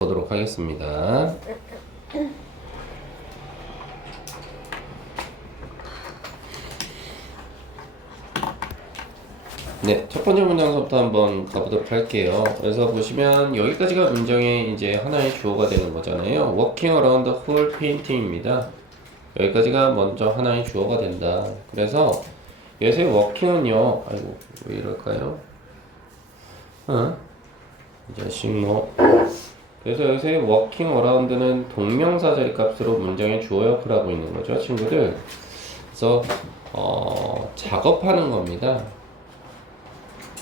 보도록 하겠습니다. 네, 첫 번째 문장서부터 한번 가보도록 할게요. 그래서 보시면 여기까지가 문장의 이제 하나의 주어가 되는 거잖아요. Walking around the whole painting입니다. 여기까지가 먼저 하나의 주어가 된다. 그래서 여기서의 walking은요, 아이고 왜 이럴까요? 이 자식 뭐. 그래서 여기서의 walking around는 동명사 자리값으로 문장의 주어 역할을 하고 있는 거죠, 친구들. 그래서 작업하는 겁니다.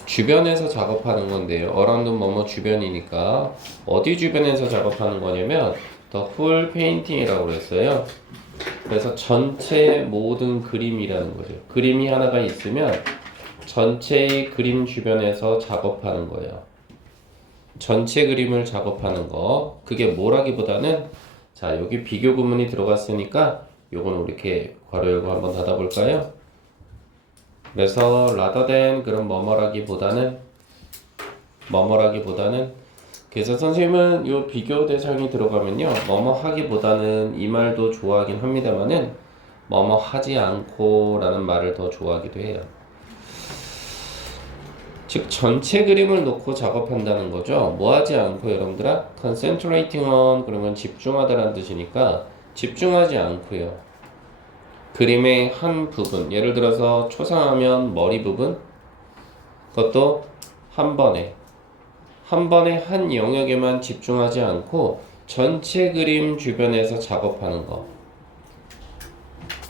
주변에서 작업하는 건데요. around는 뭐뭐 주변이니까 어디 주변에서 작업하는 거냐면 the whole painting이라고 그랬어요. 그래서 전체 모든 그림이라는 거죠. 그림이 하나가 있으면 전체의 그림 주변에서 작업하는 거예요. 전체 그림을 작업하는 거. 그게 뭐라기보다는, 자, 여기 비교 구문이 들어갔으니까 요건 이렇게 괄호 열고 한번 닫아볼까요? 그래서 rather than 그런 뭐뭐라기보다는 그래서 선생님은 요 비교 대상이 들어가면요, 뭐뭐 하기보다는 이 말도 좋아하긴 합니다만은 뭐뭐 하지 않고 라는 말을 더 좋아하기도 해요. 즉 전체 그림을 놓고 작업한다는 거죠. 뭐 하지 않고, 여러분들아, concentrating on 그러면 집중하다라는 뜻이니까 집중하지 않고요. 그림의 한 부분, 예를 들어서 초상하면 머리 부분, 그것도 한 번에 한 영역에만 집중하지 않고 전체 그림 주변에서 작업하는 거.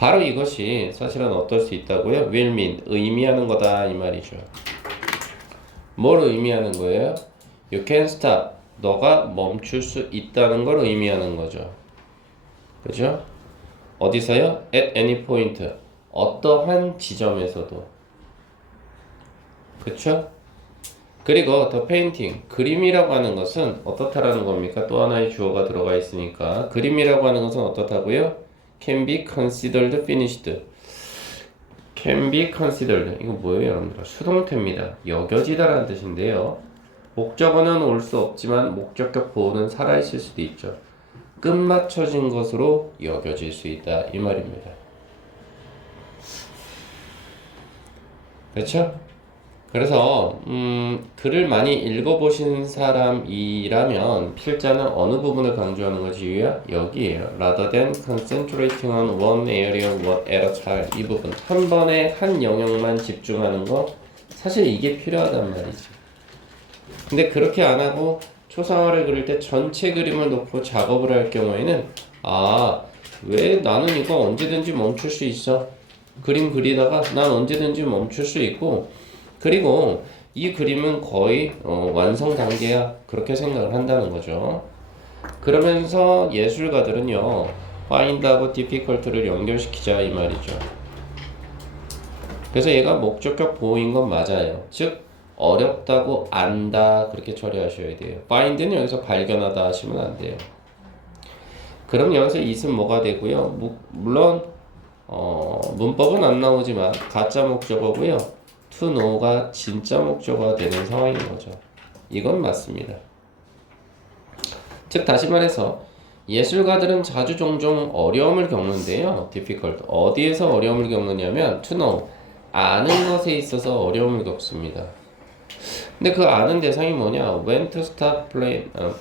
바로 이것이 사실은 어떨 수 있다고요? will mean, 의미하는 거다 이 말이죠. 뭘 의미하는 거예요? You can stop, 너가 멈출 수 있다는 걸 의미하는 거죠. 그죠? 어디서요? At any point, 어떠한 지점에서도. 그쵸? 그리고 the painting, 그림이라고 하는 것은 어떻다라는 겁니까? 또 하나의 주어가 들어가 있으니까 그림이라고 하는 것은 어떻다고요? Can be considered finished. Can be considered. 이거 뭐예요, 여러분들? 수동태입니다. 여겨지다라는 뜻인데요. 목적어는 올 수 없지만 목적격 보호는 살아있을 수도 있죠. 끝마쳐진 것으로 여겨질 수 있다 이 말입니다. 그렇죠? 그래서 글을 많이 읽어보신 사람이라면 필자는 어느 부분을 강조하는 거지, 유야? 여기에요. Rather than concentrating on one area at a time. 이 부분. 한 번에 한 영역만 집중하는 거. 사실 이게 필요하단 말이지. 근데 그렇게 안 하고 초상화를 그릴 때 전체 그림을 놓고 작업을 할 경우에는, 왜 나는 이거 언제든지 멈출 수 있어. 그림 그리다가 난 언제든지 멈출 수 있고, 그리고 이 그림은 거의 완성 단계야, 그렇게 생각을 한다는 거죠. 그러면서 예술가들은요, find하고 difficult를 연결시키자 이 말이죠. 그래서 얘가 목적격 보호인 건 맞아요. 즉 어렵다고 안다 그렇게 처리하셔야 돼요. find는 여기서 발견하다 하시면 안 돼요. 그럼 여기서 it은 뭐가 되고요? 물론 문법은 안 나오지만 가짜 목적어고요. to know가 진짜 목적어가 되는 상황인 거죠. 이건 맞습니다. 즉 다시 말해서 예술가들은 자주 종종 어려움을 겪는데요. difficult. 어디에서 어려움을 겪느냐면 to know. 아는 것에 있어서 어려움을 겪습니다. 근데 그 아는 대상이 뭐냐? When to stop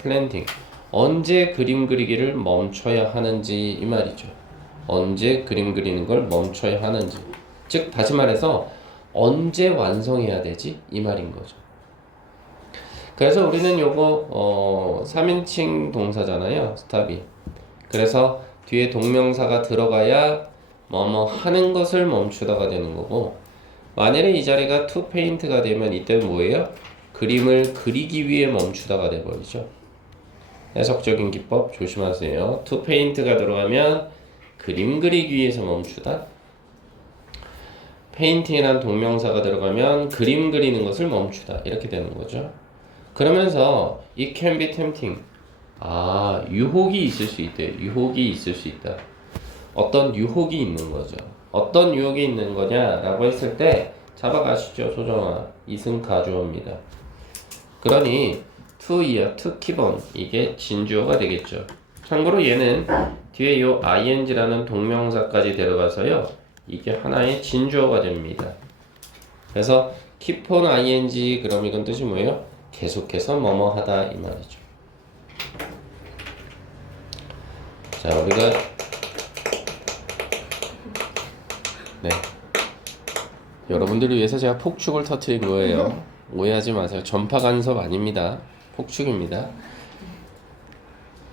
planting. 언제 그림 그리기를 멈춰야 하는지 이 말이죠. 언제 그림 그리는 걸 멈춰야 하는지. 즉 다시 말해서 언제 완성해야 되지? 이 말인 거죠. 그래서 우리는 요거 3인칭 동사잖아요. stop이. 그래서 뒤에 동명사가 들어가야 뭐뭐 하는 것을 멈추다가 되는 거고, 만일에 이 자리가 to paint가 되면 이때는 뭐예요? 그림을 그리기 위해 멈추다가 돼버리죠. 해석적인 기법 조심하세요. to paint가 들어가면 그림 그리기 위해서 멈추다. painting이란 동명사가 들어가면 그림 그리는 것을 멈추다. 이렇게 되는 거죠. 그러면서 it can be tempting. 유혹이 있을 수 있대요. 유혹이 있을 수 있다. 어떤 유혹이 있는 거죠. 어떤 유혹이 있는 거냐라고 했을 때 잡아가시죠, 소정아. 이승 가주어입니다. 그러니 to이야, to keep on. 이게 진주어가 되겠죠. 참고로 얘는 뒤에 요 ing라는 동명사까지 들어가서요. 이게 하나의 진주어가 됩니다. 그래서 keep on ing 그럼 이건 뜻이 뭐예요? 계속해서 뭐뭐 하다 이 말이죠. 자, 우리가 네. 여러분들을 위해서 제가 폭축을 터뜨린 거예요. 오해하지 마세요. 전파 간섭 아닙니다. 폭축입니다.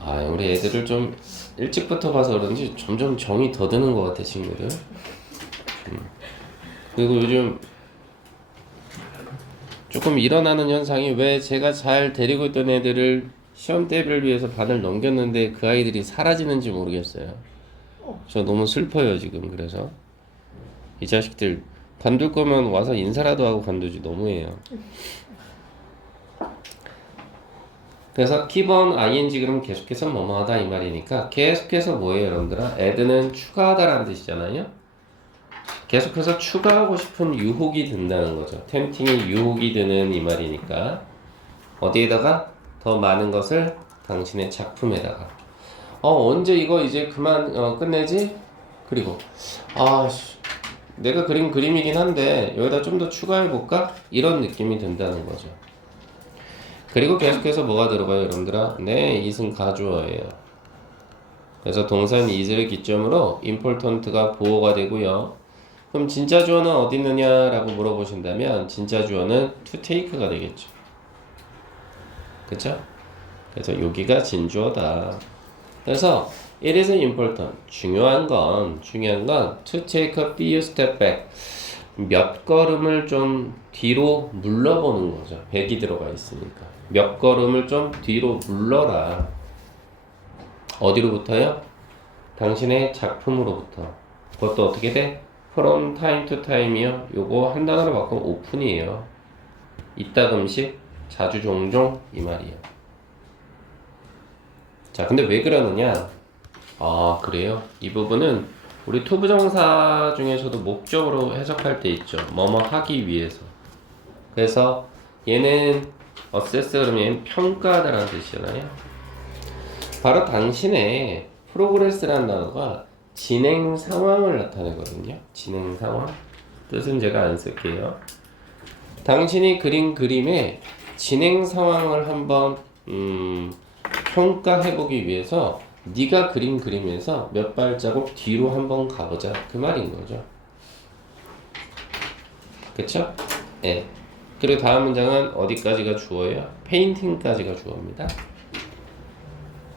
아, 우리 애들을 좀 일찍부터 봐서 그런지 점점 정이 더 드는 것 같아, 친구들. 그리고 요즘 조금 일어나는 현상이 왜 제가 잘 데리고 있던 애들을 시험 대비를 위해서 반을 넘겼는데 그 아이들이 사라지는지 모르겠어요. 저 너무 슬퍼요, 지금. 그래서 이 자식들 관둘 거면 와서 인사라도 하고 관두지 너무해요. 그래서 keep on ing 그럼 계속해서 뭐뭐 하다 이 말이니까 계속해서 뭐예요, 여러분들아? add는 추가하다라는 뜻이잖아요. 계속해서 추가하고 싶은 유혹이 든다는 거죠. 템팅이 유혹이 드는 이 말이니까 어디에다가 더 많은 것을 당신의 작품에다가 언제 이거 이제 그만 끝내지? 그리고 내가 그린 그림이긴 한데 여기다 좀 더 추가해볼까? 이런 느낌이 든다는 거죠. 그리고 계속해서 뭐가 들어가요, 여러분들아? 네, it은 가주어예요. 그래서 동사인 is를 기점으로 important가 보어가 되고요. 그럼 진짜 주어는 어디 있느냐라고 물어보신다면 진짜 주어는 to take가 되겠죠. 그쵸? 그래서 여기가 진주어다. 그래서 it is important. 중요한 건 to take a few step back. 몇 걸음을 좀 뒤로 물러보는 거죠. 백이 들어가 있으니까. 몇 걸음을 좀 뒤로 물러라. 어디로부터요? 당신의 작품으로부터. 그것도 어떻게 돼? from time to time이요. 요거 한 단어로 바꾸면 오픈이에요. 이따금씩, 자주 종종 이 말이에요. 자, 근데 왜 그러느냐? 그래요? 이 부분은 우리 투부정사 중에서도 목적으로 해석할 때 있죠. 뭐뭐 하기 위해서. 그래서 얘는 assess 그러면 평가하다라는 뜻이잖아요. 바로 당신의 progress라는 단어가 진행 상황을 나타내거든요. 진행 상황. 뜻은 제가 안 쓸게요. 당신이 그린 그림의 진행 상황을 한번 평가해보기 위해서 네가 그린 그림에서 몇 발자국 뒤로 한번 가보자 그 말인 거죠. 그쵸? 네. 그리고 다음 문장은 어디까지가 주어예요? 페인팅까지가 주어입니다.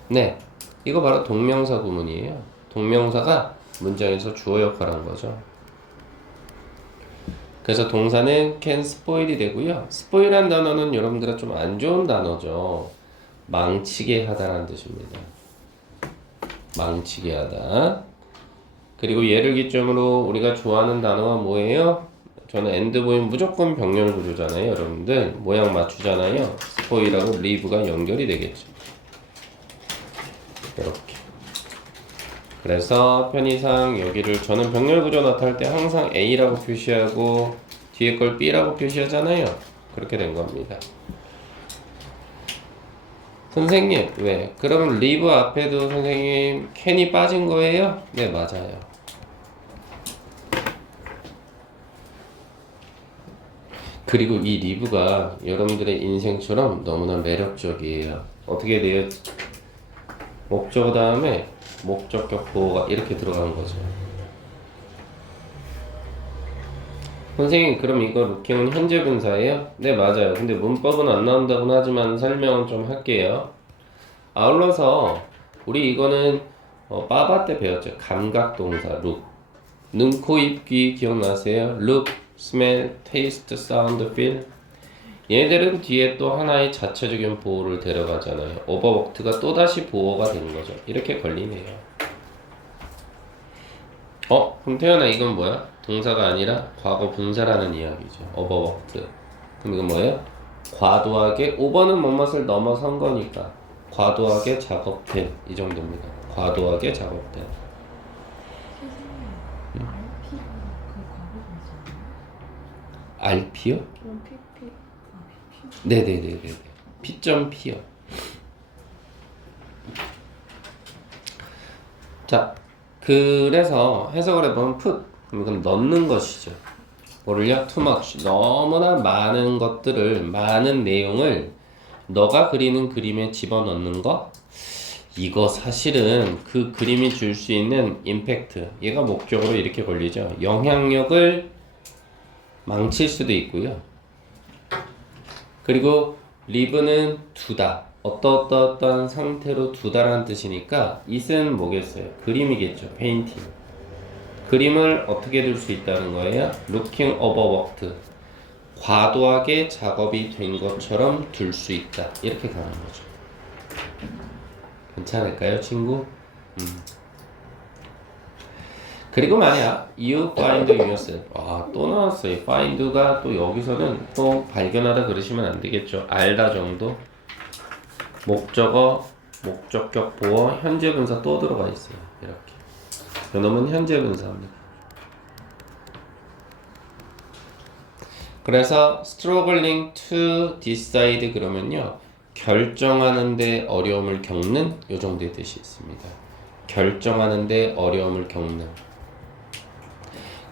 네, 이거 바로 동명사 구문이에요. 동명사가 문장에서 주어 역할을 한 거죠. 그래서 동사는 can spoil이 되고요. spoil한 단어는 여러분들은 좀 안 좋은 단어죠. 망치게 하다라는 뜻입니다. 망치게 하다. 그리고 얘를 기점으로 우리가 좋아하는 단어가 뭐예요? 저는 end 보이면 무조건 병렬 구조잖아요. 여러분들 모양 맞추잖아요. spoil하고 leave가 연결이 되겠죠. 이렇게. 그래서 편의상 여기를 저는 병렬 구조 나타날 때 항상 A라고 표시하고 뒤에 걸 B라고 표시하잖아요. 그렇게 된 겁니다. 선생님, 왜? 그러면 live 앞에도 선생님 can이 빠진 거예요? 네, 맞아요. 그리고 이 live가 여러분들의 인생처럼 너무나 매력적이에요. 어떻게 돼요? 목적어 다음에 목적격 보호가 이렇게 들어가는 거죠. 선생님, 그럼 이거 루킹은 현재 분사예요? 네, 맞아요. 근데 문법은 안 나온다고는 하지만 설명은 좀 할게요. 아울러서 우리 이거는 빠바 때 배웠죠. 감각 동사 look. 눈, 코, 입, 귀 기억나세요? look, smell, taste, sound, feel. 얘네들은 뒤에 또 하나의 자체적인 보호를 데려가잖아요. 오버워크가 또다시 보호가 되는 거죠. 이렇게 걸리네요. 그럼 태연아, 이건 뭐야? 동사가 아니라 과거 분사라는 이야기죠. 오버워크. 그럼 이건 뭐예요? 과도하게, 오버는 뭐뭇을 넘어선 거니까 과도하게 작업된 이 정도입니다. 과도하게 작업된. RP요? 네네네네. P.P요. 자, 그래서 해석을 해보면 put, 그럼 넣는 것이죠. 뭐를요? too much. 너무나 많은 것들을, 많은 내용을 너가 그리는 그림에 집어넣는 거? 이거 사실은 그 그림이 줄 수 있는 임팩트, 얘가 목적으로 이렇게 걸리죠. 영향력을 망칠 수도 있고요. 그리고 live는 두다. 어떠한 상태로 두다라는 뜻이니까 it은 뭐겠어요? 그림이겠죠. 페인팅. 그림을 어떻게 둘 수 있다는 거예요? looking overworked. 과도하게 작업이 된 것처럼 둘 수 있다. 이렇게 가는 거죠. 괜찮을까요, 친구? 그리고 만약 you find yourself, 또 나왔어요. find가 또 여기서는 또 발견하다 그러시면 안 되겠죠. 알다 정도. 목적어, 목적격 보어, 현재 분사 또 들어가 있어요. 이렇게. 이놈은 현재 분사입니다. 그래서 struggling to decide 그러면요, 결정하는데 어려움을 겪는 요 정도의 뜻이 있습니다. 결정하는데 어려움을 겪는.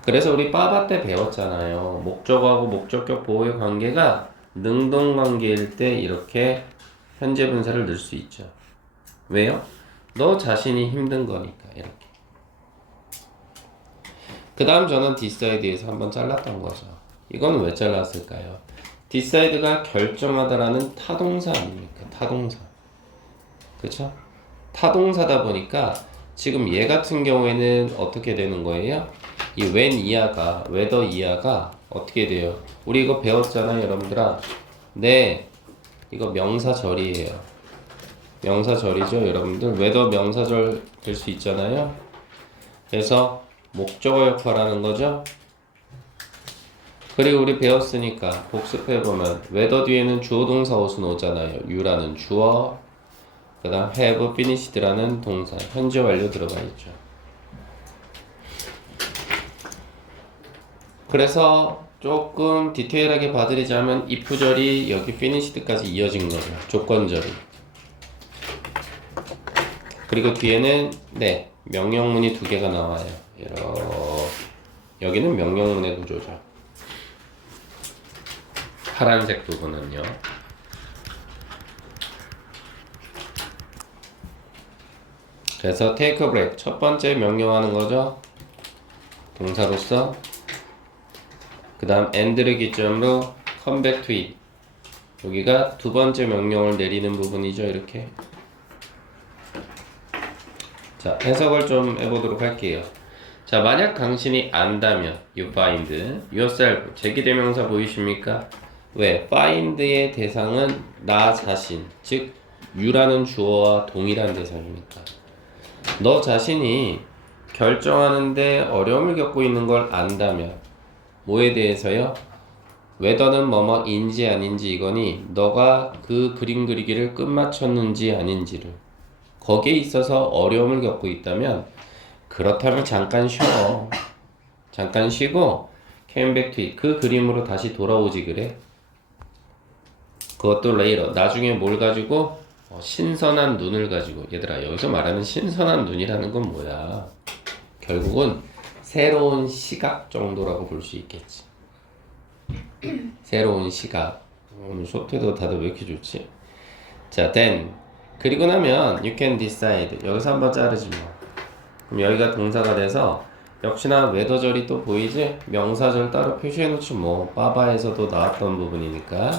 그래서 우리 빠바 때 배웠잖아요. 목적어하고 목적격 보호의 관계가 능동관계일 때 이렇게 현재 분사를 넣을 수 있죠. 왜요? 너 자신이 힘든 거니까 이렇게. 그 다음 저는 decide에서 한번 잘랐던 거죠. 이거는 왜 잘랐을까요? decide가 결정하다라는 타동사 아닙니까? 타동사. 그쵸? 타동사다 보니까 지금 얘 같은 경우에는 어떻게 되는 거예요? 이 when 이하가, whether 이하가 어떻게 돼요? 우리 이거 배웠잖아요, 여러분들아. 네, 이거 명사절이에요. 명사절이죠, 여러분들. whether 명사절 될 수 있잖아요. 그래서 목적어 역할하는 거죠. 그리고 우리 배웠으니까 복습해보면 whether 뒤에는 주어 동사 어순 오잖아요. you라는 주어, 그 다음 have finished라는 동사, 현재 완료 들어가 있죠. 그래서 조금 디테일하게 봐드리자면 if절이 여기 finished까지 이어진 거죠. 조건절이. 그리고 뒤에는 네, 명령문이 두 개가 나와요. 여기는 명령문의 구조죠. 파란색 부분은요. 그래서 take a break 첫 번째 명령하는 거죠. 동사로서. 그 다음 and를 기점으로 come back to it. 여기가 두 번째 명령을 내리는 부분이죠. 이렇게. 자, 해석을 좀 해보도록 할게요. 자, 만약 당신이 안다면 you find yourself. 제기대명사 보이십니까? 왜? find의 대상은 나 자신, 즉 you라는 주어와 동일한 대상이니까. 너 자신이 결정하는데 어려움을 겪고 있는 걸 안다면 뭐에 대해서요? whether는 뭐뭐인지 아닌지 이거니 너가 그 그림 그리기를 끝마쳤는지 아닌지를, 거기에 있어서 어려움을 겪고 있다면 그렇다면 잠깐 쉬어. 잠깐 쉬고 came back to it. 그 그림으로 다시 돌아오지 그래. 그것도 later. 나중에 뭘 가지고? 신선한 눈을 가지고. 얘들아, 여기서 말하는 신선한 눈이라는 건 뭐야? 결국은 새로운 시각 정도라고 볼 수 있겠지. 새로운 시각. 오늘 소태도 다들 왜 이렇게 좋지? 자, then. 그리고 나면 you can decide. 여기서 한번 자르지 뭐. 그럼 여기가 동사가 돼서 역시나 whether절이 또 보이지? 명사절 따로 표시해놓지 뭐. 빠바에서도 나왔던 부분이니까.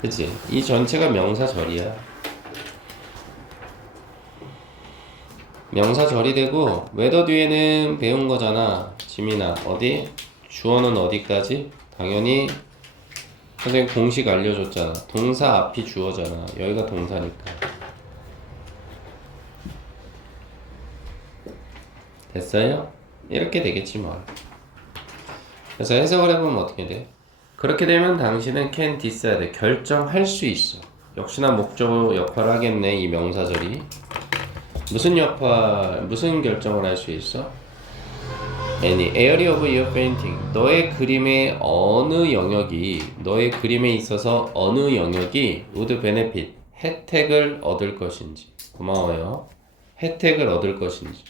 그치? 이 전체가 명사절이야. 명사절이 되고 whether 뒤에는 배운 거잖아. 지민아, 어디? 주어는 어디까지? 당연히 선생님 공식 알려줬잖아. 동사 앞이 주어잖아. 여기가 동사니까. 됐어요? 이렇게 되겠지 뭐. 그래서 해석을 해보면 어떻게 돼? 그렇게 되면 당신은 can decide, 결정할 수 있어. 역시나 목적어 역할을 하겠네, 이 명사절이. 무슨 역할, 무슨 결정을 할 수 있어? Any area of your painting. 너의 그림의 어느 영역이, 너의 그림에 있어서 어느 영역이 would benefit, 혜택을 얻을 것인지. 고마워요. 혜택을 얻을 것인지.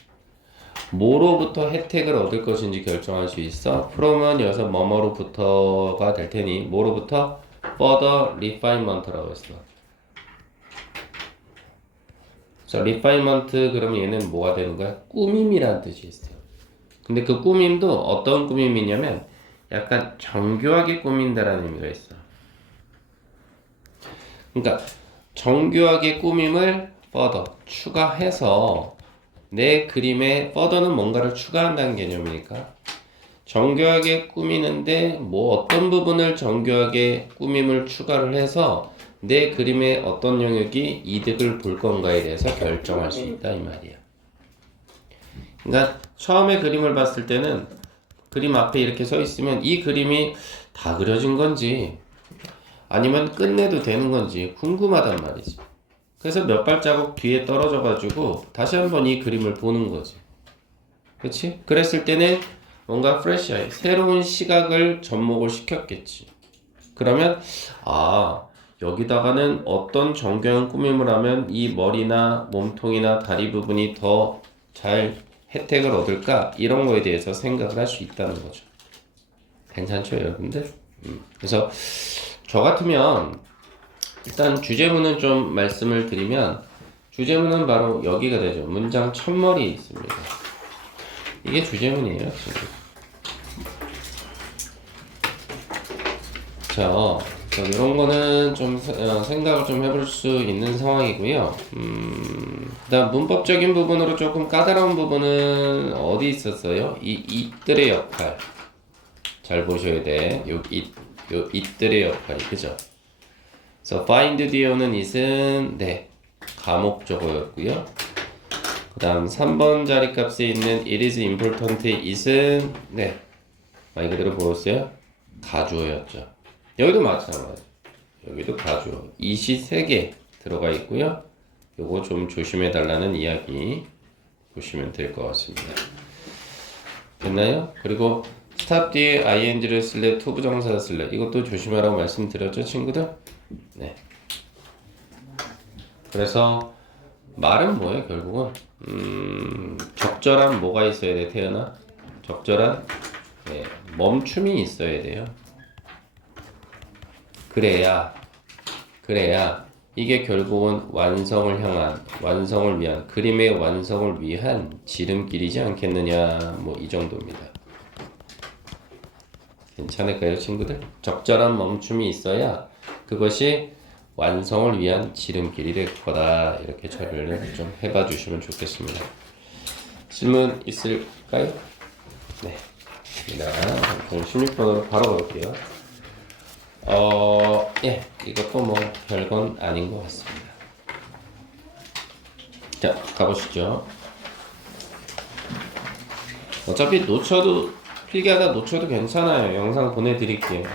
뭐로부터 혜택을 얻을 것인지 결정할 수 있어. from은 여기서 뭐뭐로부터가 될 테니 뭐로부터? further refinement라고 했어. 자, refinement 그러면 얘는 뭐가 되는 거야? 꾸밈이라는 뜻이 있어요. 근데 그 꾸밈도 어떤 꾸밈이냐면 약간 정교하게 꾸민다라는 의미가 있어. 그러니까 정교하게 꾸밈을 further, 추가해서 내 그림에 further는 뭔가를 추가한다는 개념이니까 정교하게 꾸미는데 뭐 어떤 부분을 정교하게 꾸밈을 추가를 해서 내 그림의 어떤 영역이 이득을 볼 건가에 대해서 결정할 수 있다 이 말이야. 그러니까 처음에 그림을 봤을 때는 그림 앞에 이렇게 서 있으면 이 그림이 다 그려진 건지 아니면 끝내도 되는 건지 궁금하단 말이지. 그래서 몇 발자국 뒤에 떨어져 가지고 다시 한번 이 그림을 보는 거지. 그렇지? 그랬을 때는 뭔가 프레시하게 새로운 시각을 접목을 시켰겠지. 그러면 여기다가는 어떤 정교한 꾸밈을 하면 이 머리나 몸통이나 다리 부분이 더 잘 혜택을 얻을까? 이런 거에 대해서 생각을 할 수 있다는 거죠. 괜찮죠, 여러분들? 그래서 저 같으면 일단 주제문은 좀 말씀을 드리면 주제문은 바로 여기가 되죠. 문장 첫머리에 있습니다. 이게 주제문이에요, 지금. 자, 이런 거는 좀 생각을 좀 해볼 수 있는 상황이고요. 그다음 문법적인 부분으로 조금 까다로운 부분은 어디 있었어요? it들의 역할. 잘 보셔야 돼. 요 it들의 역할이 그죠? 그래서 find there는 it은 가목적어였고요. 그 다음 3번 자리값에 있는 it is important it은 말 그대로 보였어요? 가주어였죠. 여기도 마찬가지. 여기도 가주어. it이 3개 들어가 있고요. 요거 좀 조심해 달라는 이야기 보시면 될 것 같습니다. 됐나요? 그리고 stop 뒤에 ing를 쓸래, to 부정사 쓸래. 이것도 조심하라고 말씀드렸죠, 친구들? 네. 그래서 말은 뭐예요, 결국은? 적절한 뭐가 있어야 돼, 태연아? 적절한 멈춤이 있어야 돼요. 그래야 이게 결국은 완성을 위한 그림의 완성을 위한 지름길이지 않겠느냐, 뭐 이 정도입니다. 괜찮을까요, 친구들? 적절한 멈춤이 있어야 그것이 완성을 위한 지름길이 될 거다. 이렇게 처리를 좀 해봐 주시면 좋겠습니다. 질문 있을까요? 네. 그럼 16번으로 바로 가볼게요. 이것도 뭐 별건 아닌 것 같습니다. 자, 가보시죠. 어차피 필기하다 놓쳐도 괜찮아요. 영상 보내드릴게요.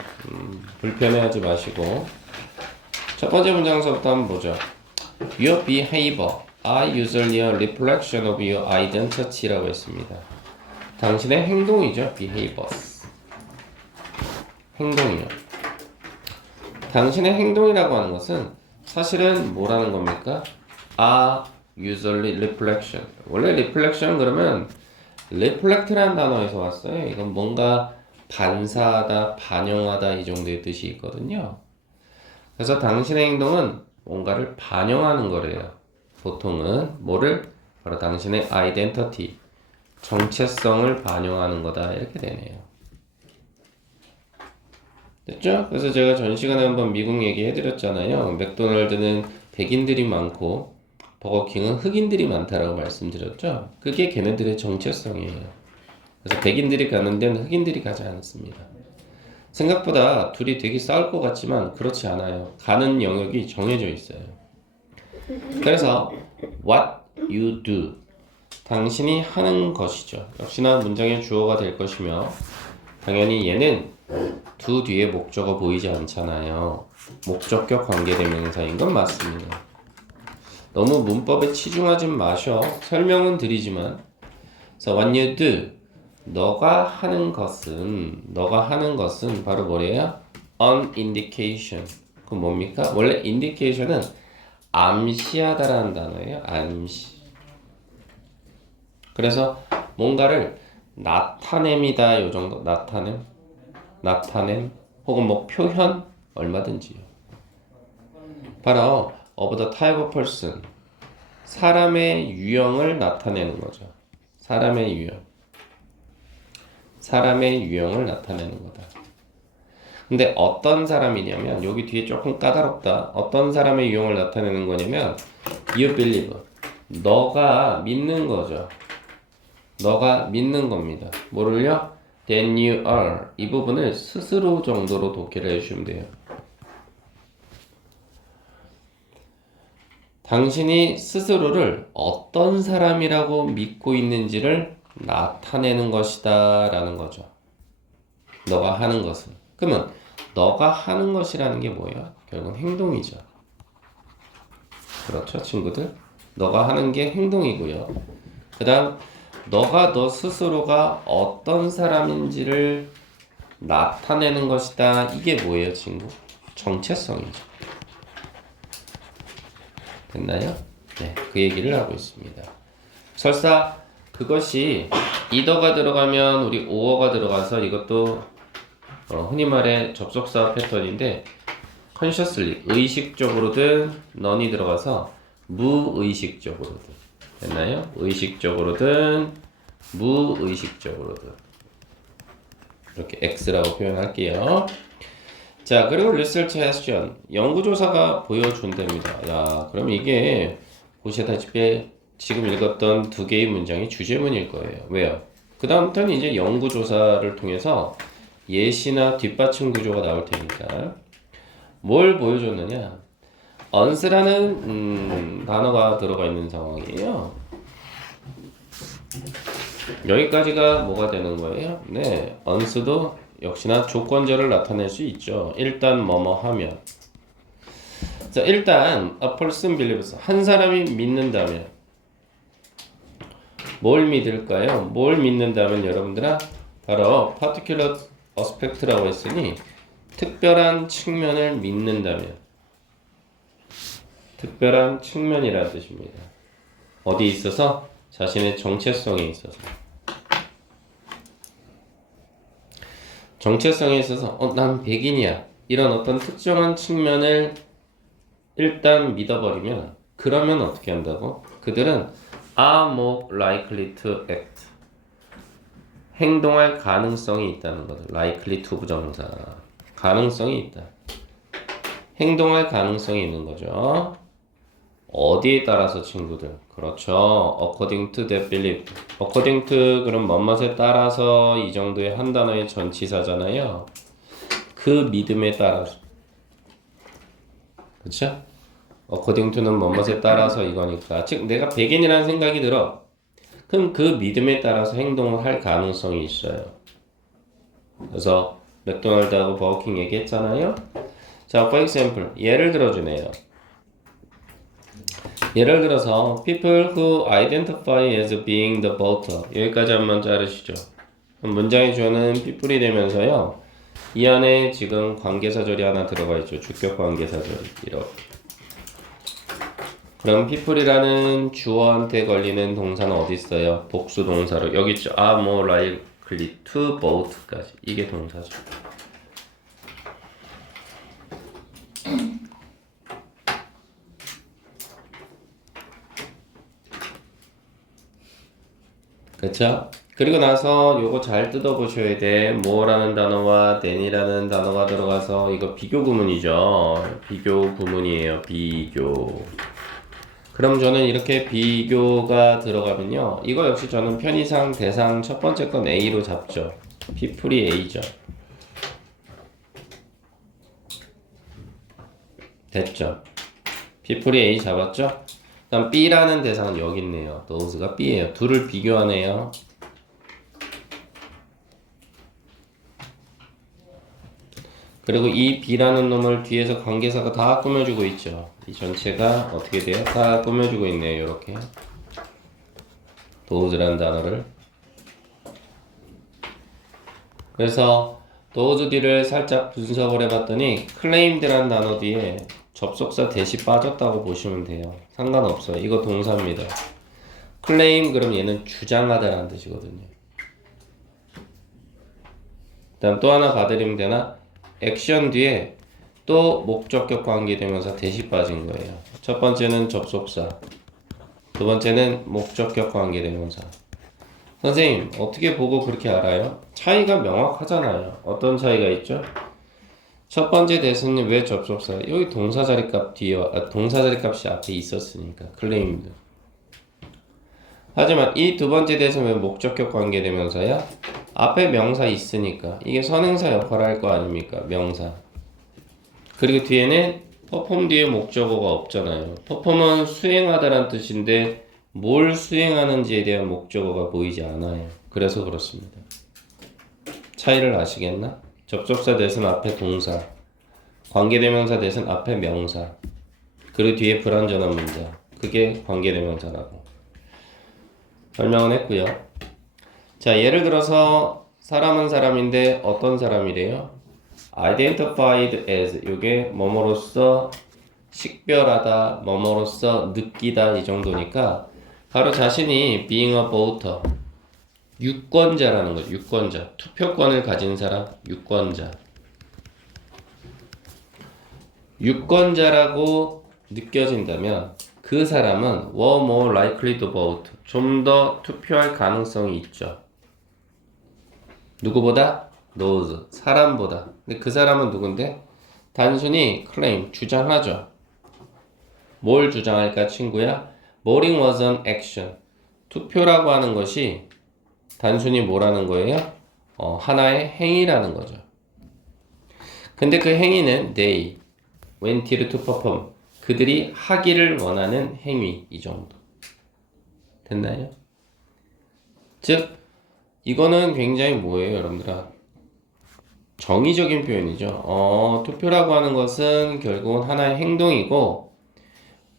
불편해하지 마시고. 첫 번째 문장서부터 한번 보죠. Your behavior are usually a reflection of your identity라고 했습니다. 당신의 행동이죠. behaviors. 행동이요. 당신의 행동이라고 하는 것은 사실은 뭐라는 겁니까? are usually reflection. 원래 reflection 그러면 reflect라는 단어에서 왔어요. 이건 뭔가 반사하다, 반영하다 이 정도의 뜻이 있거든요. 그래서 당신의 행동은 뭔가를 반영하는 거래요. 보통은 뭐를? 바로 당신의 identity, 정체성을 반영하는 거다 이렇게 되네요. 됐죠? 그래서 제가 전 시간에 한번 미국 얘기해드렸잖아요. 맥도날드는 백인들이 많고 버거킹은 흑인들이 많다라고 말씀드렸죠. 그게 걔네들의 정체성이에요. 그래서 백인들이 가는 데는 흑인들이 가지 않습니다. 생각보다 둘이 되게 싸울 것 같지만 그렇지 않아요. 가는 영역이 정해져 있어요. 그래서 what you do, 당신이 하는 것이죠. 역시나 문장의 주어가 될 것이며 당연히 얘는 do 뒤에 목적어 보이지 않잖아요. 목적격 관계대명사인 건 맞습니다. 너무 문법에 치중하지 마셔. 설명은 드리지만, so what you do, 너가 하는 것은 바로 뭐래요? An indication. 그 뭡니까? 원래 indication은 암시하다라는 단어예요. 암시. 그래서 뭔가를 나타냄이다. 요 정도. 나타냄 혹은 뭐 표현 얼마든지요. 바로 of the type of person. 사람의 유형을 나타내는 거죠. 사람의 유형을 나타내는 거다. 근데 어떤 사람이냐면 여기 뒤에 조금 까다롭다. 어떤 사람의 유형을 나타내는 거냐면 you believe. 너가 믿는 거죠. 너가 믿는 겁니다. 뭐를요? Then you are. 이 부분을 스스로 정도로 독해를 해주시면 돼요. 당신이 스스로를 어떤 사람이라고 믿고 있는지를 나타내는 것이다 라는 거죠. 너가 하는 것은. 그러면 너가 하는 것이라는 게 뭐예요? 결국은 행동이죠. 그렇죠, 친구들? 너가 하는 게 행동이고요. 그 다음 너가 너 스스로가 어떤 사람인지를 나타내는 것이다. 이게 뭐예요, 친구? 정체성이죠. 됐나요? 네, 그 얘기를 하고 있습니다. 설사 그것이 either가 들어가면 우리 or가 들어가서 이것도 흔히 말해 접속사 패턴인데 consciously, 의식적으로든 none이 들어가서 무의식적으로든 됐나요? 의식적으로든 무의식적으로든 이렇게 X라고 표현할게요. 자, 그리고 research has shown. 연구조사가 보여준답니다. 야, 그럼 이게 보시다시피 지금 읽었던 두 개의 문장이 주제문일 거예요. 왜요? 그 다음부터는 이제 연구조사를 통해서 예시나 뒷받침 구조가 나올 테니까. 뭘 보여줬느냐? once라는 단어가 들어가 있는 상황이에요. 여기까지가 뭐가 되는 거예요? 네, once도 역시나 조건절을 나타낼 수 있죠. 일단 뭐뭐 하면. 자, 일단 a person believes. 한 사람이 믿는다면 뭘 믿을까요? 뭘 믿는다면 여러분들아 바로 particular aspect라고 했으니 특별한 측면을 믿는다면 특별한 측면이라는 뜻입니다. 어디 있어서? 자신의 정체성에 있어서. 정체성에 있어서 난 백인이야 이런 어떤 특정한 측면을 일단 믿어버리면 그러면 어떻게 한다고? 그들은 are more likely to act 행동할 가능성이 있다는 거죠. likely to 부정사 가능성이 있다. 행동할 가능성이 있는 거죠. 어디에 따라서 친구들? 그렇죠. according to that belief. according to 그럼 뭐뭇에 따라서 이 정도의 한 단어의 전치사잖아요. 그 믿음에 따라서. 그렇죠? according to는 뭐뭇에 따라서 이거니까. 즉 내가 백인이라는 생각이 들어. 그럼 그 믿음에 따라서 행동을 할 가능성이 있어요. 그래서 맥도날드하고 버거킹 얘기했잖아요. 자, for example 예를 들어주네요. 예를 들어서 people who identify as being the voter 여기까지 한번 자르시죠. 문장의 주어는 people이 되면서요. 이 안에 지금 관계사절이 하나 들어가 있죠. 주격 관계사절이 이렇게. 그럼 people이라는 주어한테 걸리는 동사는 어디 있어요? 복수 동사로 여기 있죠. are more likely to vote까지 이게 동사죠. 그쵸? 그리고 나서 요거 잘 뜯어보셔야 돼. more라는 단어와 than이라는 단어가 들어가서 이거 비교 구문이죠. 비교 구문이에요. 비교. 그럼 저는 이렇게 비교가 들어가면요. 이거 역시 저는 편의상 대상 첫 번째 건 A로 잡죠. people이 A죠. 됐죠? people이 A 잡았죠? 그다음 B라는 대상은 여기 있네요. those가 B예요. 둘을 비교하네요. 그리고 이 B라는 놈을 뒤에서 관계사가 다 꾸며주고 있죠. 이 전체가 어떻게 돼요? 다 꾸며주고 있네요. 이렇게 those라는 단어를. 그래서 those 뒤를 살짝 분석을 해봤더니 claimed란 단어 뒤에 접속사 대시 빠졌다고 보시면 돼요. 상관없어요. 이거 동사입니다. claim 그럼 얘는 주장하다라는 뜻이거든요. 그다음 또 하나 봐드리면 되나? 액션 뒤에 또 목적격 관계대명사 대시 빠진 거예요. 첫 번째는 접속사, 두 번째는 목적격 관계대명사. 선생님 어떻게 보고 그렇게 알아요? 차이가 명확하잖아요. 어떤 차이가 있죠? 첫 번째 대수는 왜 접속사? 여기 동사 자리값 뒤에 동사 자리값이 앞에 있었으니까 클레임드. 하지만 이 두 번째 대수는 왜 목적격 관계대명사야? 앞에 명사 있으니까 이게 선행사 역할을 할 거 아닙니까? 명사. 그리고 뒤에는 perform 뒤에 목적어가 없잖아요. perform은 수행하다란 뜻인데 뭘 수행하는지에 대한 목적어가 보이지 않아요. 그래서 그렇습니다. 차이를 아시겠나? 접속사 대신 앞에 동사, 관계대명사 대신 앞에 명사, 그리고 뒤에 불완전한 문자. 그게 관계대명사라고 설명은 했고요. 자, 예를 들어서 사람은 사람인데 어떤 사람이래요? identified as 요게 뭐뭐로서 식별하다, 뭐뭐로서 느끼다 이 정도니까 바로 자신이 being a voter 유권자라는 거죠. 유권자. 투표권을 가진 사람, 유권자. 유권자라고 느껴진다면 그 사람은 were more likely to vote. 좀 더 투표할 가능성이 있죠. 누구보다? those. 사람보다. 근데 그 사람은 누군데? 단순히 claim, 주장하죠. 뭘 주장할까 친구야? voting was an action. 투표라고 하는 것이 단순히 뭐라는 거예요? 하나의 행위라는 거죠. 근데 그 행위는 they wanted to perform. 그들이 하기를 원하는 행위 이 정도. 됐나요? 즉 이거는 굉장히 뭐예요, 여러분들아? 정의적인 표현이죠. 투표라고 하는 것은 결국은 하나의 행동이고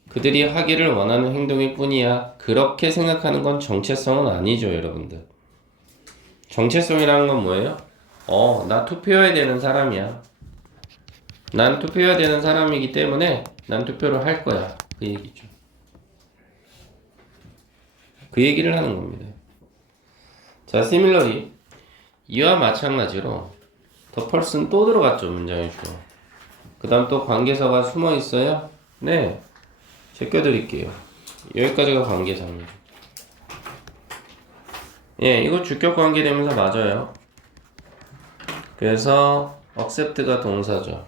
그들이 하기를 원하는 행동일 뿐이야. 그렇게 생각하는 건 정체성은 아니죠, 여러분들. 정체성이라는 건 뭐예요? 나 투표해야 되는 사람이야. 난 투표해야 되는 사람이기 때문에 난 투표를 할 거야. 그 얘기죠. 그 얘기를 하는 겁니다. 자, similarly 이와 마찬가지로 the person 또 들어갔죠, 문장에 주어. 그 다음 또 관계사가 숨어 있어요? 네, 제껴드릴게요. 여기까지가 관계사입니다. 예, 이거 주격 관계대명사 맞아요. 그래서 accept가 동사죠.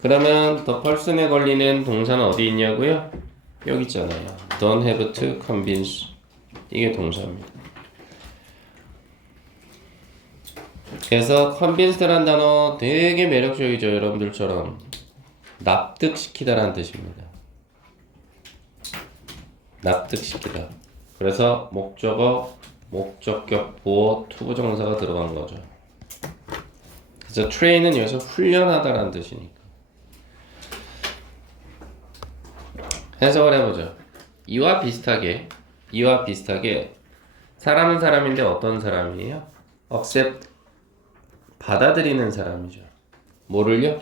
그러면 the person에 걸리는 동사는 어디 있냐고요? 여기 있잖아요. Don't have to convince. 이게 동사입니다. 그래서 convince란 단어 되게 매력적이죠, 여러분들처럼. 납득시키다라는 뜻입니다. 납득시키다. 그래서 목적어, 목적격, 보어, 투부정사가 들어간 거죠. 그래서 train은 여기서 훈련하다라는 뜻이니까. 해석을 해보죠. 이와 비슷하게 사람은 사람인데 어떤 사람이에요? accept, 받아들이는 사람이죠. 뭐를요?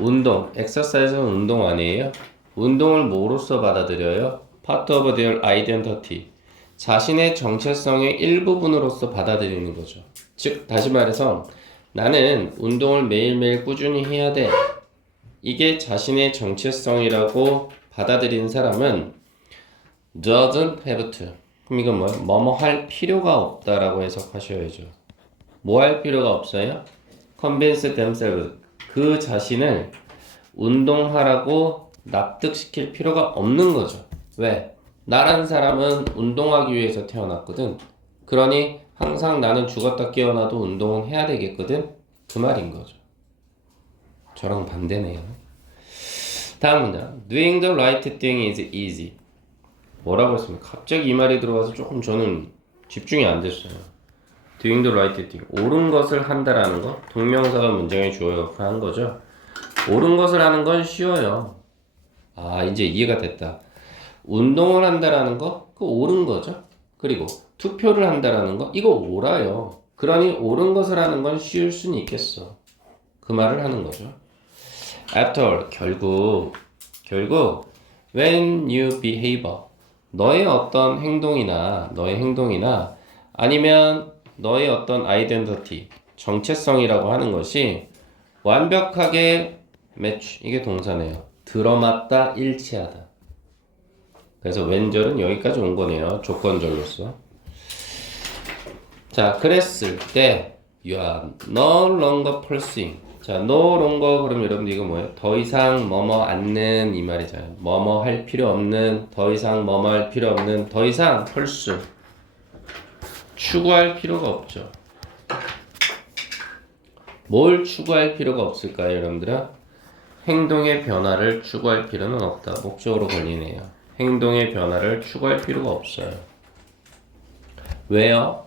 운동, exercise는 운동 아니에요? 운동을 뭐로써 받아들여요? part of their identity, 자신의 정체성의 일부분으로서 받아들이는 거죠. 즉 다시 말해서 나는 운동을 매일매일 꾸준히 해야 돼. 이게 자신의 정체성이라고 받아들이는 사람은 doesn't have to. 그럼 이건 뭐예요? 뭐뭐 할 필요가 없다라고 해석하셔야죠. 뭐 할 필요가 없어요? convince themselves. 그 자신을 운동하라고 납득시킬 필요가 없는 거죠. 왜? 나라는 사람은 운동하기 위해서 태어났거든. 그러니 항상 나는 죽었다 깨어나도 운동은 해야 되겠거든. 그 말인 거죠. 저랑 반대네요. 다음 문장. Doing the right thing is easy. 뭐라고 했습니까? 갑자기 이 말이 들어와서 조금 저는 집중이 안 됐어요. Doing the right thing. 옳은 것을 한다라는 거. 동명사가 문장에 주어 역할을 한 거죠. 옳은 것을 하는 건 쉬워요. 아, 이제 이해가 됐다. 운동을 한다라는 거? 그거 옳은 거죠. 그리고 투표를 한다라는 거 이거 옳아요. 그러니 옳은 것을 하는 건 쉬울 수는 있겠어. 그 말을 하는 거죠. After all, 결국 when you behave 너의 어떤 행동이나 아니면 너의 어떤 identity 정체성이라고 하는 것이 완벽하게 match 이게 동사네요. 들어맞다 일치하다. 그래서 when절은 여기까지 온 거네요. 조건절로서. 자, 그랬을 때 you are no longer pursuing. 자, no longer 그럼 여러분들 이거 뭐예요? 더 이상 뭐뭐 않는 이 말이잖아요. 뭐뭐 할 필요 없는, 더 이상 뭐뭐 할 필요 없는, 더 이상 pursue 추구할 필요가 없죠. 뭘 추구할 필요가 없을까요, 여러분들아? 행동의 변화를 추구할 필요는 없다. 목적으로 걸리네요. 행동의 변화를 추구할 필요가 없어요. 왜요?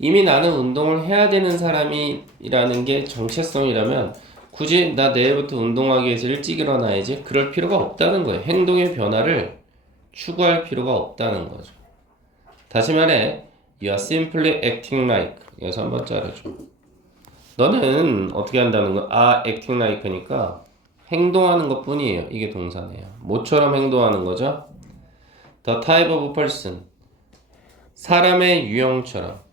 이미 나는 운동을 해야 되는 사람이라는 게 정체성이라면 굳이 나 내일부터 운동하기 위해서 일찍 일어나야지 그럴 필요가 없다는 거예요. 행동의 변화를 추구할 필요가 없다는 거죠. 다시 말해 You are simply acting like 여기서 한번 자르죠. 너는 어떻게 한다는 거? acting like니까 행동하는 것 뿐이에요. 이게 동사네요. 뭐처럼 행동하는 거죠? The type of person 사람의 유형처럼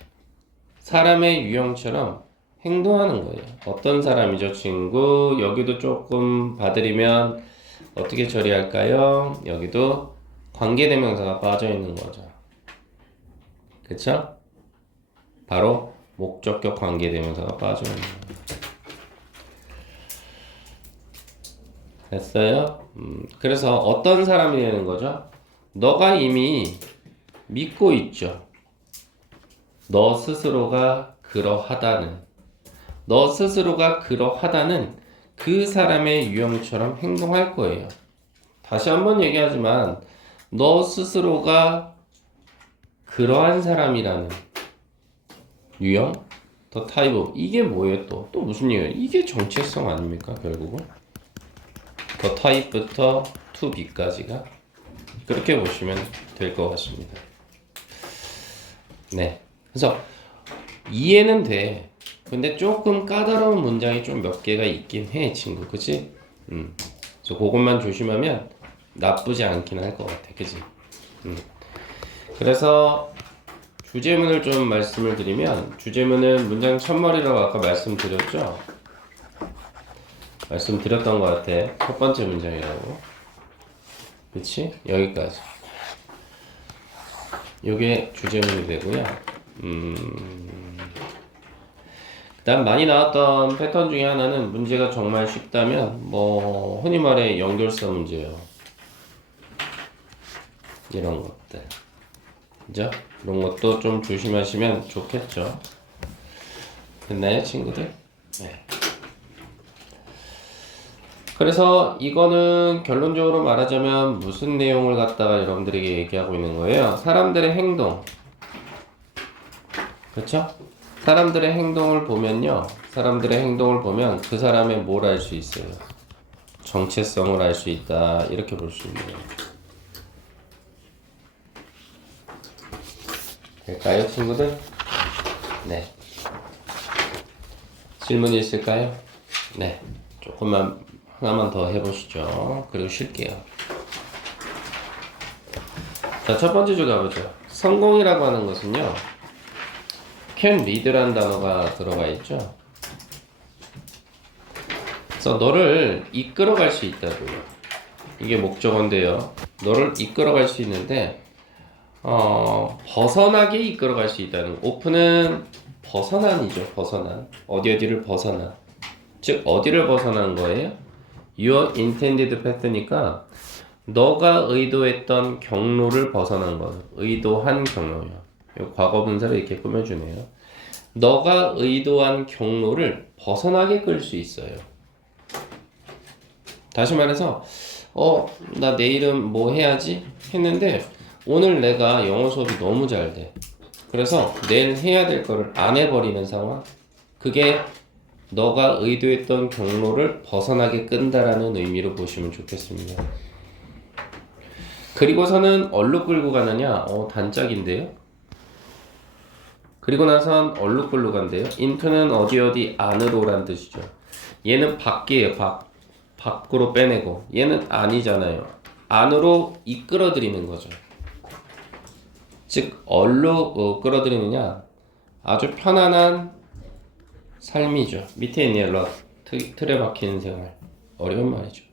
행동하는 거예요. 어떤 사람이죠, 친구? 여기도 조금 봐드리면 어떻게 처리할까요? 여기도 관계대명사가 빠져있는 거죠. 그쵸? 바로 목적격 관계대명사가 빠져있는 거예요. 됐어요? 그래서 어떤 사람이 되는 거죠? 너가 이미 믿고 있죠. 너 스스로가 그러하다는 그 사람의 유형처럼 행동할 거예요. 다시 한번 얘기하지만 너 스스로가 그러한 사람이라는 유형? 더 타입 이게 뭐예요 또? 또 무슨 얘기예요? 이게 정체성 아닙니까 결국은? 더 타입부터 to be까지가 그렇게 보시면 될 것 같습니다. 네. 그래서 이해는 돼. 근데 조금 까다로운 문장이 좀 몇 개가 있긴 해, 친구. 그치? 그래서 그것만 조심하면 나쁘지 않긴 할 것 같아. 그치? 그래서 주제문을 좀 말씀을 드리면 주제문은 문장 첫머리라고 아까 말씀드렸죠? 말씀드렸던 것 같아. 첫 번째 문장이라고. 그치? 여기까지. 요게 주제문이 되고요. 그다음 많이 나왔던 패턴 중에 하나는 문제가 정말 쉽다면 뭐 흔히 말해 연결사 문제요. 이런 것들. 그죠? 이런 것도 좀 조심하시면 좋겠죠. 됐나요, 친구들? 네. 그래서 이거는 결론적으로 말하자면 무슨 내용을 갖다가 여러분들에게 얘기하고 있는 거예요? 사람들의 행동. 그렇죠? 사람들의 행동을 보면 그 사람의 뭘 알 수 있어요? 정체성을 알 수 있다. 이렇게 볼 수 있는 거예요. 될까요, 친구들? 네. 질문 있을까요? 네. 조금만 하나만 더 해보시죠. 그리고 쉴게요. 자, 첫 번째 줄 가보죠. 성공이라고 하는 것은요. can lead라는 단어가 들어가 있죠. 그래서 너를 이끌어갈 수 있다고요. 이게 목적어인데요. 너를 이끌어갈 수 있는데 벗어나게 이끌어갈 수 있다는 거. 오픈은 벗어난이죠. 벗어난. 어디를 벗어나. 즉 어디를 벗어난 거예요? Your intended path니까 너가 의도했던 경로를 벗어난 거예요. 의도한 경로요. 과거분사를 이렇게 꾸며주네요. 너가 의도한 경로를 벗어나게 끌 수 있어요. 다시 말해서 나 내일은 뭐 해야지? 했는데 오늘 내가 영어 수업이 너무 잘 돼. 그래서 내일 해야 될 거를 안 해버리는 상황. 그게 너가 의도했던 경로를 벗어나게 끈다라는 의미로 보시면 좋겠습니다. 그리고서는 어디로 끌고 가느냐? 단짝인데요. 그리고 나선 얼룩덜룩한데요. into는 어디 어디 안으로란 뜻이죠. 얘는 밖이에요. 밖으로 빼내고 얘는 아니잖아요. 안으로 이끌어들이는 거죠. 즉 얼로 끌어들이느냐 아주 편안한 삶이죠. 밑에 있는 러 틀에 박힌 생활 어려운 말이죠.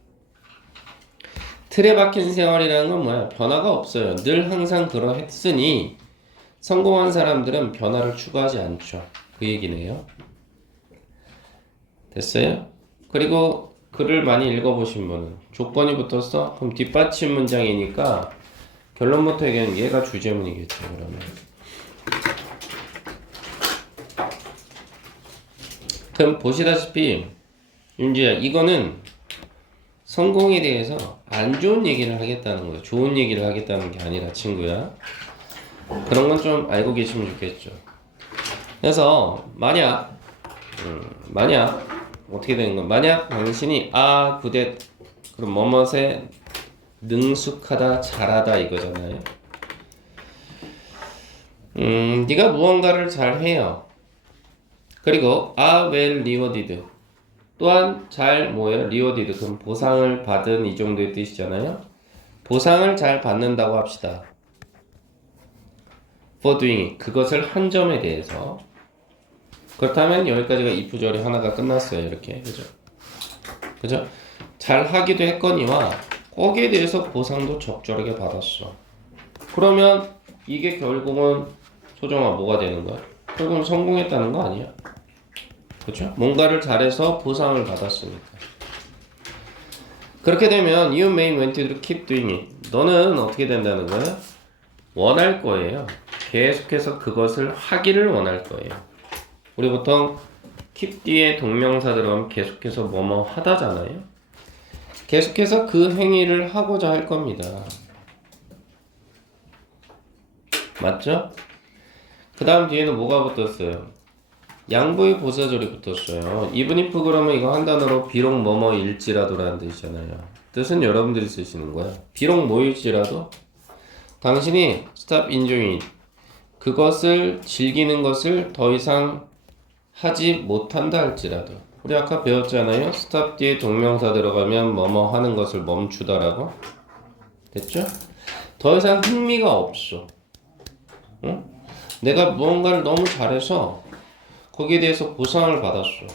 틀에 박힌 생활이라는 건 뭐야? 변화가 없어요. 늘 항상 그러했으니 성공한 사람들은 변화를 추구하지 않죠. 그 얘기네요. 됐어요? 그리고 글을 많이 읽어보신 분은 조건이 붙었어? 그럼 뒷받침 문장이니까 결론부터 얘기하면 얘가 주제문이겠죠. 그러면 그럼 보시다시피 윤지야 이거는 성공에 대해서 안 좋은 얘기를 하겠다는 거예요. 좋은 얘기를 하겠다는 게 아니라 친구야. 그런 건 좀 알고 계시면 좋겠죠. 그래서 만약 어떻게 되는 건 만약 당신이 그대 그럼 뭐뭇에 능숙하다 잘하다 이거잖아요. 네가 무언가를 잘 해요. 그리고 well rewarded 또한 잘 뭐예요? rewarded 그럼 보상을 받은 이 정도의 뜻이잖아요. 보상을 잘 받는다고 합시다. for doing it 그것을 한 점에 대해서 그렇다면 여기까지가 if절이 하나가 끝났어요. 이렇게 그죠? 잘 하기도 했거니와 거기에 대해서 보상도 적절하게 받았어. 그러면 이게 결국은 소정아 뭐가 되는 거야? 결국은 성공했다는 거 아니야? 그렇죠? 뭔가를 잘해서 보상을 받았으니까. 그렇게 되면 you may want to keep doing it. 너는 어떻게 된다는 거야? 원할 거예요. 계속해서 그것을 하기를 원할 거예요. 우리 보통 keep 뒤에 동명사 들어가면 계속해서 뭐뭐 하다잖아요. 계속해서 그 행위를 하고자 할 겁니다. 맞죠? 그 다음 뒤에는 뭐가 붙었어요? 양보의 보사절이 붙었어요. even if 그러면 이거 한 단어로 비록 뭐뭐일지라도라는 뜻이잖아요. 뜻은 여러분들이 쓰시는 거야. 비록 뭐일지라도 당신이 stop enjoying 그것을 즐기는 것을 더 이상 하지 못한다 할지라도 우리 아까 배웠잖아요. stop 뒤에 동명사 들어가면 뭐뭐 하는 것을 멈추다라고 됐죠? 더 이상 흥미가 없어. 응? 내가 무언가를 너무 잘해서 거기에 대해서 보상을 받았어.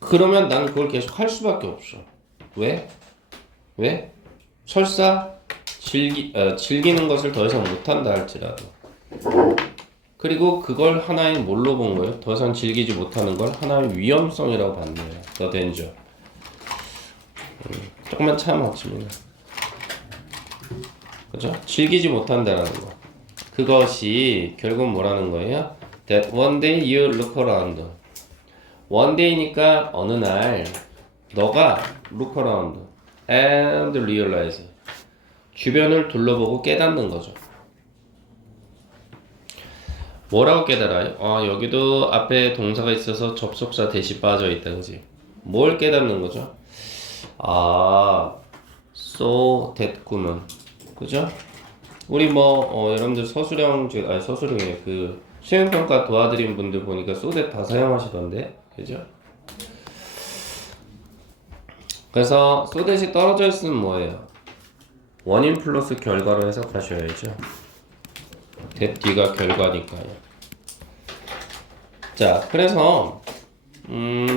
그러면 난 그걸 계속 할 수밖에 없어. 왜? 설사 즐기는 것을 더 이상 못한다 할지라도 그리고 그걸 하나의 뭘로 본 거예요? 더 이상 즐기지 못하는 걸 하나의 위험성이라고 봤네요. The danger. 조금만 참았지만 그죠? 즐기지 못한다라는 거. 그것이 결국 뭐라는 거예요? That one day you look around. One day니까 어느 날 너가 look around and realize. 주변을 둘러보고 깨닫는 거죠. 뭐라고 깨달아요? 여기도 앞에 동사가 있어서 접속사 대시 빠져 있다, 그지? 뭘 깨닫는 거죠? so that구먼, 그죠? 우리 여러분들 서술형에 그 수행평가 도와드린 분들 보니까 so that 다 사용하시던데, 그죠? 그래서 so that이 떨어져 있으면 뭐예요? 원인 플러스 결과로 해석하셔야죠. that 뒤가 결과니까요. 자, 그래서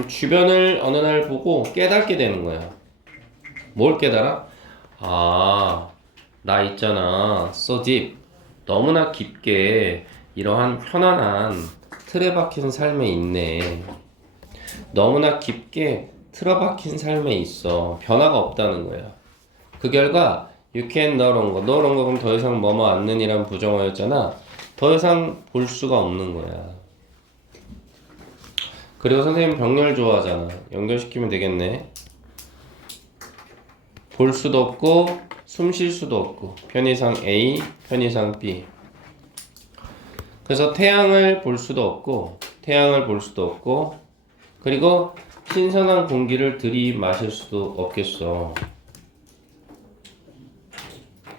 주변을 어느 날 보고 깨닫게 되는 거야. 뭘 깨달아? 나 있잖아. so deep. 너무나 깊게 이러한 편안한 틀에 박힌 삶에 있네. 너무나 깊게 틀어박힌 삶에 있어. 변화가 없다는 거야. 그 결과 you can no longer. no longer 그럼 더 이상 뭐뭐 않는이란 부정어였잖아. 더 이상 볼 수가 없는 거야. 그리고 선생님 병렬 좋아하잖아. 연결시키면 되겠네. 볼 수도 없고 숨 쉴 수도 없고 편의상 A, 편의상 B. 그래서 태양을 볼 수도 없고 그리고 신선한 공기를 들이마실 수도 없겠어.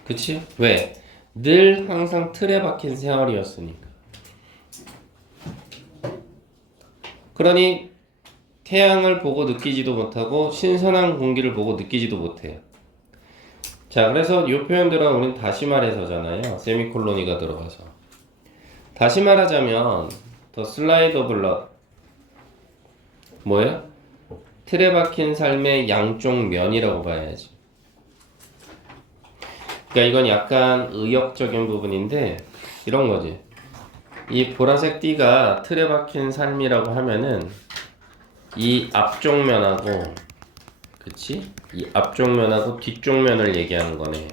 그치? 왜? 늘 항상 틀에 박힌 생활이었으니까. 그러니 태양을 보고 느끼지도 못하고 신선한 공기를 보고 느끼지도 못해요. 자, 그래서 이 표현들은 우린 다시 말해서잖아요. 세미콜론이가 들어가서. 다시 말하자면 더 슬라이드 오브 러 뭐예요? 틀에 박힌 삶의 양쪽 면이라고 봐야지. 그러니까 이건 약간 의역적인 부분인데 이런 거지. 이 보라색 띠가 틀에 박힌 삶이라고 하면은 이 앞쪽 면하고, 그치? 이 앞쪽 면하고 뒤쪽 면을 얘기하는 거네.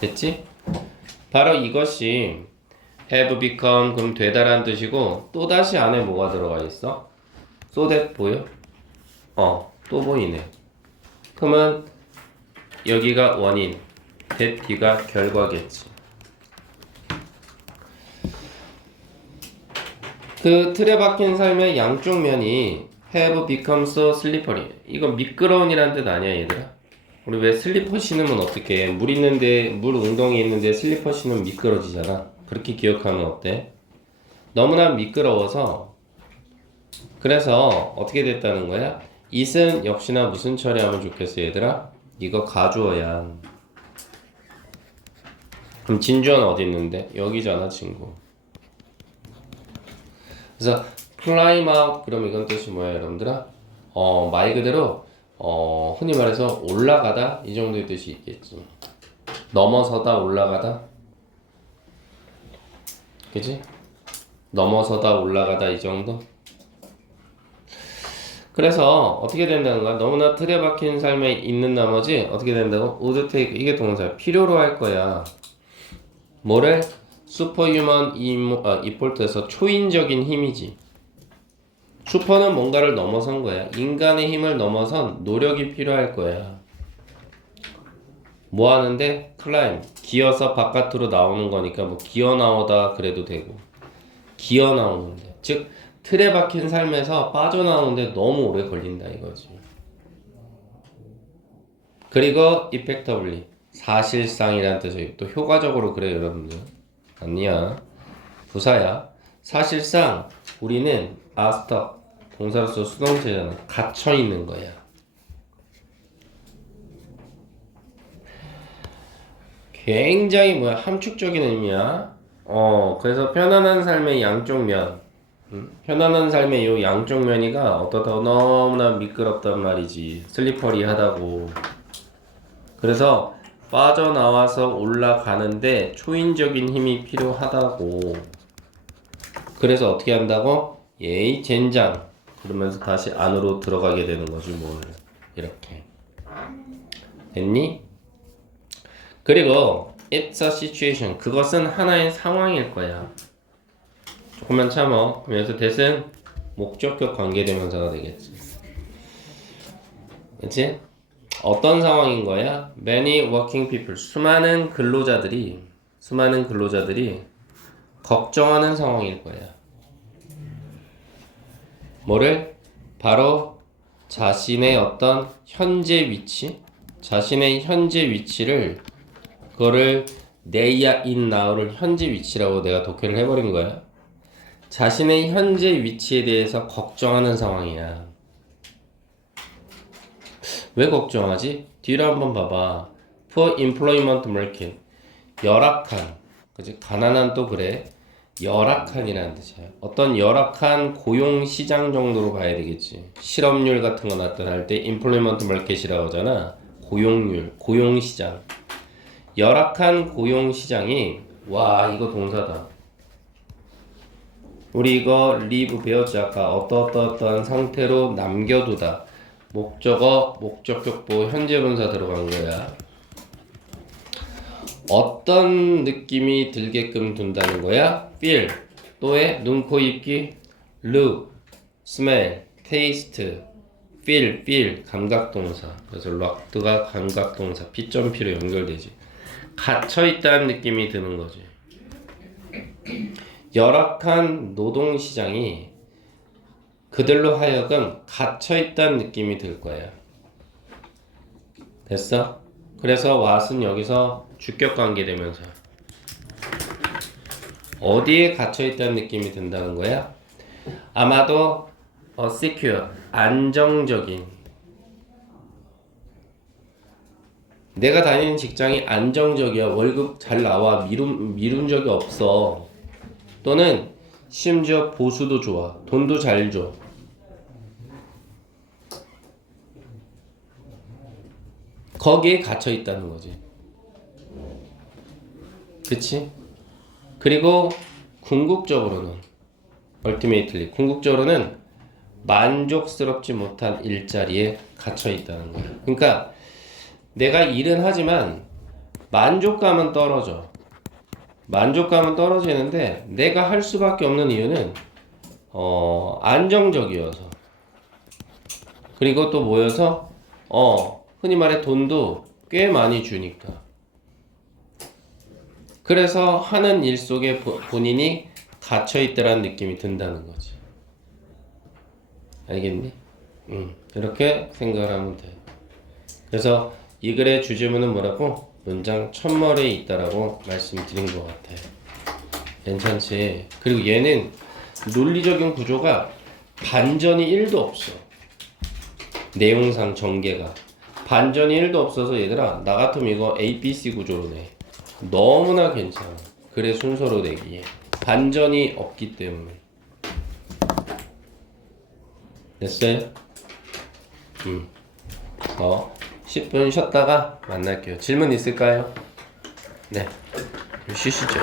됐지? 바로 이것이 have become 그럼 되다란 뜻이고, 또다시 안에 뭐가 들어가 있어? so that 보여? 또 보이네. 그러면 여기가 원인, that D가 결과겠지. 그 틀에 박힌 삶의 양쪽 면이 have become so slippery. 이거 미끄러운이란 뜻 아니야, 얘들아? 우리 왜 슬리퍼 신으면 어떡해? 물 있는데, 물 웅덩이 있는데 슬리퍼 신으면 미끄러지잖아. 그렇게 기억하면 어때? 너무나 미끄러워서, 그래서 어떻게 됐다는 거야? it은 역시나 무슨 처리하면 좋겠어, 얘들아? 이거 가주어야. 그럼 진주어는 어디 있는데? 여기잖아, 친구. 그래서 climb out, 그럼 이건 뜻이 뭐야, 여러분들아? 말 그대로 흔히 말해서 올라가다 이 정도의 뜻이 있겠지. 넘어서다, 올라가다, 그치? 넘어서다, 올라가다 이 정도. 그래서 어떻게 된다는 거야? 너무나 틀에 박힌 삶에 있는 나머지 어떻게 된다고? would take, 이게 동사, 필요로 할 거야. 뭐를? 슈퍼휴먼 이폴트에서 초인적인 힘이지. 슈퍼는 뭔가를 넘어선 거야. 인간의 힘을 넘어선 노력이 필요할 거야. 뭐 하는데? 클라임. 기어서 바깥으로 나오는 거니까 뭐 기어 나오다 그래도 되고. 기어 나오는데. 즉, 틀에 박힌 삶에서 빠져나오는데 너무 오래 걸린다 이거지. 그리고 effectively. 사실상이라는 뜻이에요. 또 효과적으로 그래요, 여러분들. 아니야. 부사야. 사실상 우리는 stuck, 동사로서 수동태잖아. 갇혀 있는 거야. 굉장히 함축적인 의미야. 그래서 편안한 삶의 양쪽 면. 편안한 삶의 요 양쪽 면이가 어떻다고 너무나 미끄럽단 말이지. 슬리퍼리하다고. 그래서 빠져나와서 올라가는데 초인적인 힘이 필요하다고. 그래서 어떻게 한다고? 예이 젠장. 그러면서 다시 안으로 들어가게 되는 거지 뭘. 이렇게. 됐니? 그리고 it's a situation. 그것은 하나의 상황일 거야. 조금만 참어. 그러면서 that은 목적격 관계대명사가 되겠지. 그치? 어떤 상황인 거야? Many working people, 수많은 근로자들이 걱정하는 상황일 거야. 뭐를? 바로 자신의 어떤 현재 위치, 자신의 현재 위치를, 그거를 their in now를 현재 위치라고 내가 독해를 해버린 거야. 자신의 현재 위치에 대해서 걱정하는 상황이야. 왜 걱정하지? 뒤로 한번 봐봐. Poor employment market. 열악한. 그치? 가난한 또 그래. 열악한이라는 뜻이야. 어떤 열악한 고용시장 정도로 봐야 되겠지. 실업률 같은 거 나타날 때 employment market이라고 하잖아. 고용률, 고용시장. 열악한 고용시장이, 와, 이거 동사다. 우리 이거 leave 배웠지 아까. 어떠한 상태로 남겨두다. 목적어, 목적격보, 현재분사 들어간 거야. 어떤 느낌이 들게끔 둔다는 거야? feel, 또해 눈, 코, 입기, look, smell, taste, feel, 감각동사. 그래서 locked가 감각동사, P'로 연결되지. 갇혀있다는 느낌이 드는 거지. 열악한 노동시장이 그들로 하여금 갇혀있다는 느낌이 들 거야. 됐어? 그래서 what은 여기서 주격관계되면서 어디에 갇혀있다는 느낌이 든다는 거야? 아마도 secure, 안정적인. 내가 다니는 직장이 안정적이야. 월급 잘 나와. 미룬 적이 없어. 또는 심지어 보수도 좋아. 돈도 잘 줘. 거기에 갇혀 있다는 거지. 그치? 그리고 궁극적으로는 궁극적으로는 만족스럽지 못한 일자리에 갇혀 있다는 거야. 그러니까 내가 일은 하지만 만족감은 떨어져. 만족감은 떨어지는데 내가 할 수밖에 없는 이유는 안정적이어서. 그리고 또 모여서 흔히 말해 돈도 꽤 많이 주니까. 그래서 하는 일 속에 본인이 갇혀있다라는 느낌이 든다는 거지. 알겠니? 이렇게 생각을 하면 돼. 그래서 이 글의 주제문은 뭐라고? 문장 첫머리에 있다라고 말씀드린 것 같아. 괜찮지? 그리고 얘는 논리적인 구조가 반전이 1도 없어. 내용상 전개가 반전이 1도 없어서 얘들아, 나 같으면 이거 ABC 구조로 내. 너무나 괜찮아. 글의 순서로 내기에 반전이 없기 때문에. 됐어요? 10분 쉬었다가 만날게요. 질문 있을까요? 네, 쉬시죠.